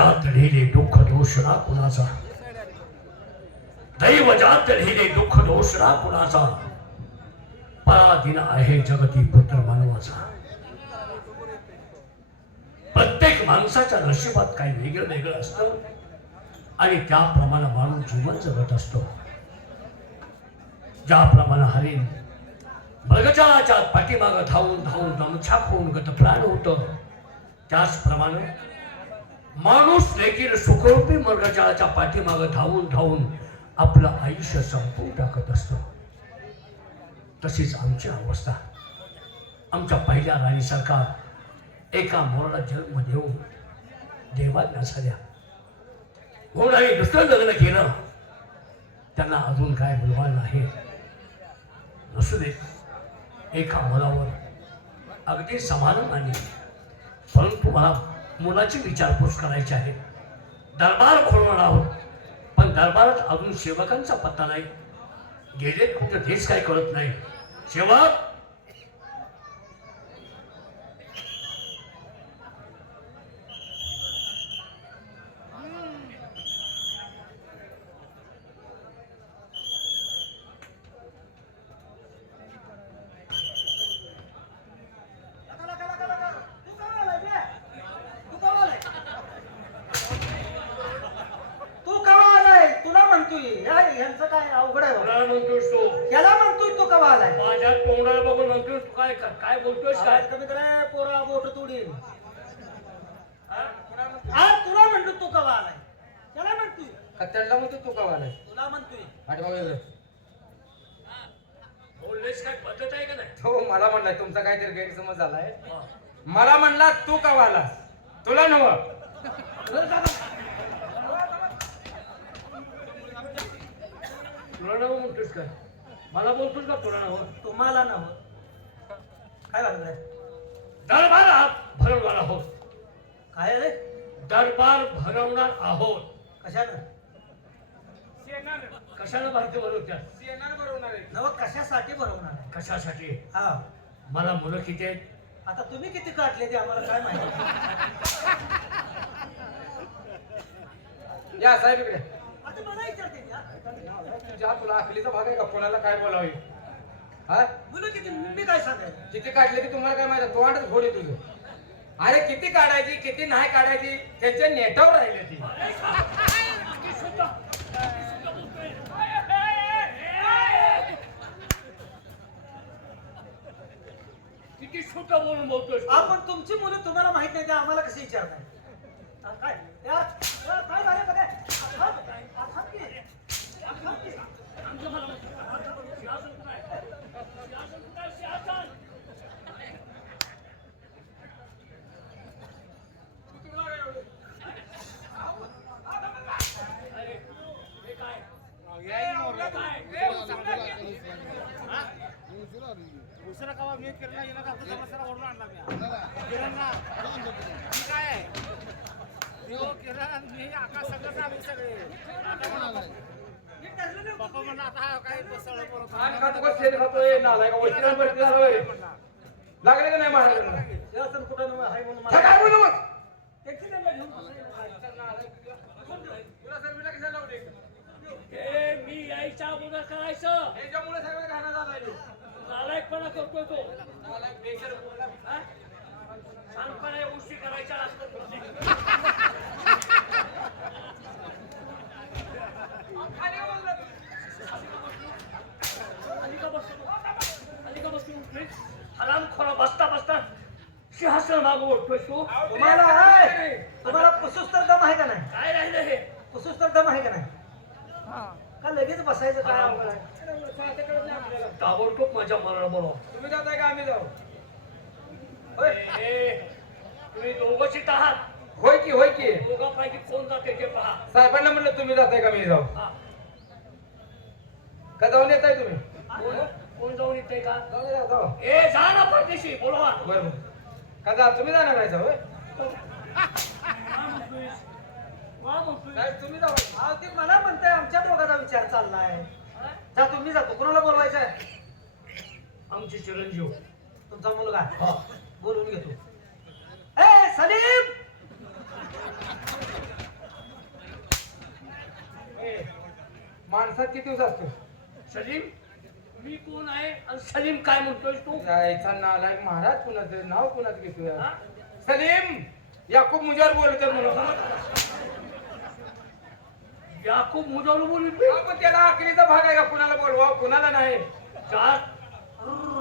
दैवजात लिहिले दुःख दोष ना कुणाचा? दैवजात लिहिले दुःख दोष ना कुणाचा? पराधीन आहे जगती पुत्र मानवाचा. प्रत्येक माणसाच्या नशिबात काही वेगळं वेगळं असतं आणि त्याप्रमाणे माणूस जीवन जगत असतो. ज्याप्रमाणे हरिण मृगजळाच्या पाठीमागं धावून धावून दमछाक होऊन गत प्राण होतं त्याचप्रमाणे माणूस देखील सुखरूपी मृगजाळाच्या पाठीमागं धावून धावून आपलं आयुष्य संपवून टाकत असतो. तशीच आमची अवस्था. आमच्या पहिल्या राणीसारखा एका मोराला जन्म देऊन देवाज्ञा झाल्या. आम्ही दुसरं लग्न केलं त्यांना अजून काय मुलगा नाही नसू दे. एका मुलावर अगदी समाधान आणि परंतु मला मुलाची विचारपूस करायची आहे. दरबार खोलणार आहोत. पण दरबारात अजून सेवकांचा पत्ता नाही. गेले कुठं हेच काही कळत नाही. सेवक तू कवा आलाय तुला म्हणतोय या ह्यांचं काय अवघड आहे बाबा. कोणाला म्हणतोस तू याला म्हणतोय तू कवा आलाय माझ्या तोंडाला बघून म्हणतोस तू काय काय बोलतोस काय? कमी करे पोरा बोट तोडीन. आज तुला म्हणतो तू कवा आलाय? त्याला म्हणतोय. का म्हणतो तू का आलाय? तुला म्हणतोय. आणि मग वेगळं. बोललेस काय पद्धत आहे का नाही? तो मला म्हणलाय तुमचा काहीतरी गैरसमज झालाय. हा. मला म्हणला तू का आलास? तुला नव तुला नाव म्हणतोस काय? मला बोलतोस का तुला नाव तुम्हाला ना काय लागलंय दरबार भरवणार आहोत. काय रे? दरबार भरवणार आहोत. कशानं? कशाला भारती भरवत्यात नव कशासाठी भरवणार आहे? कशासाठी? हा. मला मुलं किती आहेत? आता तुम्ही किती काढले ते आम्हाला काय माहिती? या साहेब इकडे आता मला विचारते मी, हा? तुझ्या तुला अकलीचा भाग आहे का कोणाला काय बोलावे? हा? किती मी काय सांगायचं? किती काढले की तुम्हाला काय माहिती? तोंडच घोडे तुझं. अरे किती काढायची किती नाही काढायची त्याच्या नेटावर राहिले ती. किती छोट बोलून बोलतोस तू? आपण तुमची मुलं तुम्हाला माहीत नाही ते आम्हाला कसे विचारताय? काय झालं बघा आठवण, आठवण की. आठवण की. आमचं मला म्हणतो. सिंहासन कुठं आहे? सिंहासन कुठं आहे? सिंहासन? अरे, हे काय? दुसरं कवा मी किरणा येणार का तुझा मसाला ओढून आणला मी. किरणा मी काय आहे. तो किरण मी आकाश सगळंच आम्ही सगळे. आता म्हणा, म्हणा आता काय झालं. लागले का नाही कुठं हाय म्हणून मी यायच्या अगोदर करायचं याच्यामुळे सगळं घाणा झालाय. तो. नालायकपणा करतोय तो. हा? सांगताना या गोष्टी करायच्या? प्लीज. हरामखोरा बसता बसता सिंहासन मागं ओढतोय तू तुम्हाला आहे तुम्हाला पुसूस तर दम आहे का नाही काय राहिलं हे पुसूस तर दम आहे का नाही का लगेच बसायचं काय अवघड आहे. ताबडतोब माझ्या मनाला बोलवा. तुम्ही जाताय का? आम्ही जाऊ. होय, तुम्ही दोघंच इथं आहात. होय की होय की? दोघांपैकी कोण जाते ते पहा. साहेबांना म्हणलं तुम्ही जाताय का मी जाऊ. हा. का जाऊन येताय तुम्ही? कोण कोण जाऊन येते का? जाऊ दे, जाऊ. ए जा ना परदेशी बोलवा. बरं बरं. का जा तुम्ही जाणार नाही जाऊ होय? काय तुम्ही जाऊ. ते मला म्हणताय आमच्या दोघाचा विचार चाललाय. जा तुम्ही जातो कोणाला बोलवायचं आमचे चिरंजीव. तुमचा मुलगा. बोलवून घेतो. ए सलीम! माणसात किती दिवस असतो सलीम मी कोण आहे आणि सलीम काय म्हणतोय तू? यायचा नालायक महाराज कुणाचं नाव कुणाचं घेतोय? हा? सलीम! याकूब मुजावर बोलतोय म्हणून. याकूब मुजावर बोलतोय आपण त्याला आखरीचा भाग आहे का? कुणाला बोलवा कुणाला नाही?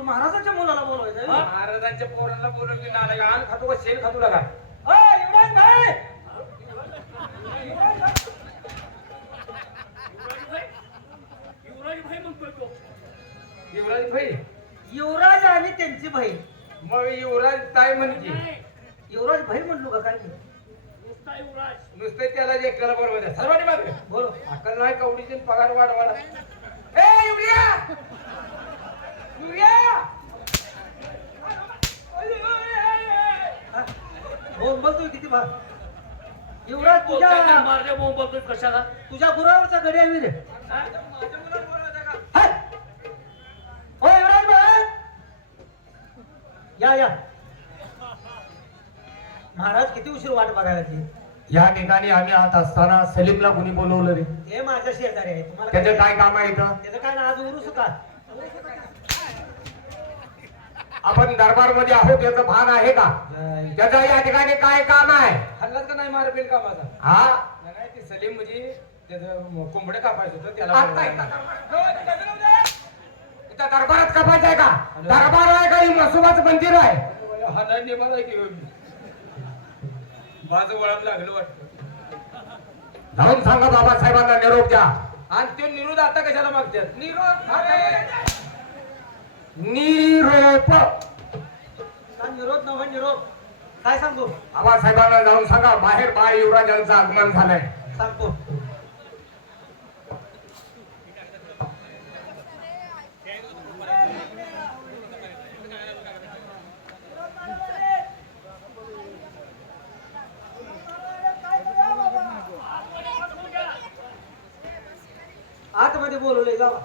महाराजाच्या मुलाला बोलवायचं. महाराजांच्या पोरांना बोलून की नालायक आण खातो का? शेण खातो लागा युवराज भाई युवराज भाई. युवराज भाई! युवराज भाई म्हणतोय तो. युवराज भाई? युवराज आणि त्यांची बहीण. मग युवराज काय म्हणते नाही, युवराज भाई म्हणलो का? काय? नुसता त्याला जे एकट्याला बरोबर आहे सर्वांनी मागे बोलो. अक्कल नाही कवडीचे पगार वाढवायला. ए युरिया! युरिया! हा? बोल बोलतोय किती भाग? युवराज तुझ्या मारले बोंब बोलतोय कशाला? तुझ्या गुरावरचा गडी आली रे. ओ युवराज भाई! या या. महाराज किती उशीर वाट बघायला ती? या ठिकाणी आम्ही आत असताना सलीमला कुणी बोलवलं रे? हे माझ्या शेजारी आहे. तुम्हाला त्याचं काय काम आहे इथं? त्याचं काय ना आज उरूस का आपण दरबारमध्ये आहोत याचं भान आहे का? त्याचं या ठिकाणी काय काम आहे? हल्लाच का नाही मारबील कामाचा हा? नाही ते सलीम म्हणजे त्याचं कोंबडे कापायचं होतं त्याला इथं दरबारात कापायचं आहे का? दरबार आहे का? ही मसुबाचं मंदिर आहे. हा नाही की. माझं वळण लागलं वाटतं. जाऊन सांगा बाबासाहेबांना निरोप द्या. आणि ते निरोध आता कशाला मागतात? निरोप? निरोप. निरोध नव निरोध काय सांगू? बाबासाहेबांना जाऊन सांगा बाहेर बाळ युवराजांचं आगमन झालंय. सांगतो आतमध्ये बोलवले जावा.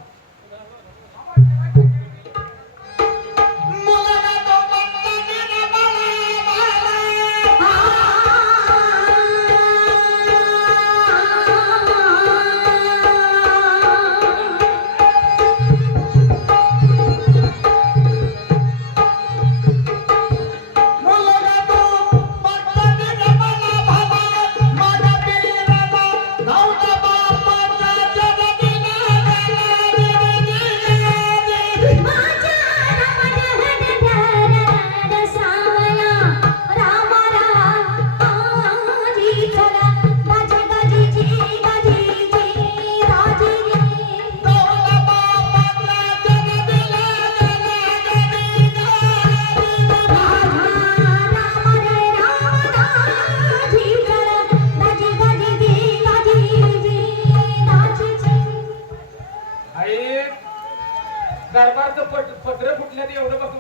दरबारचं पट पत्र फुटल्याने एवढं बघ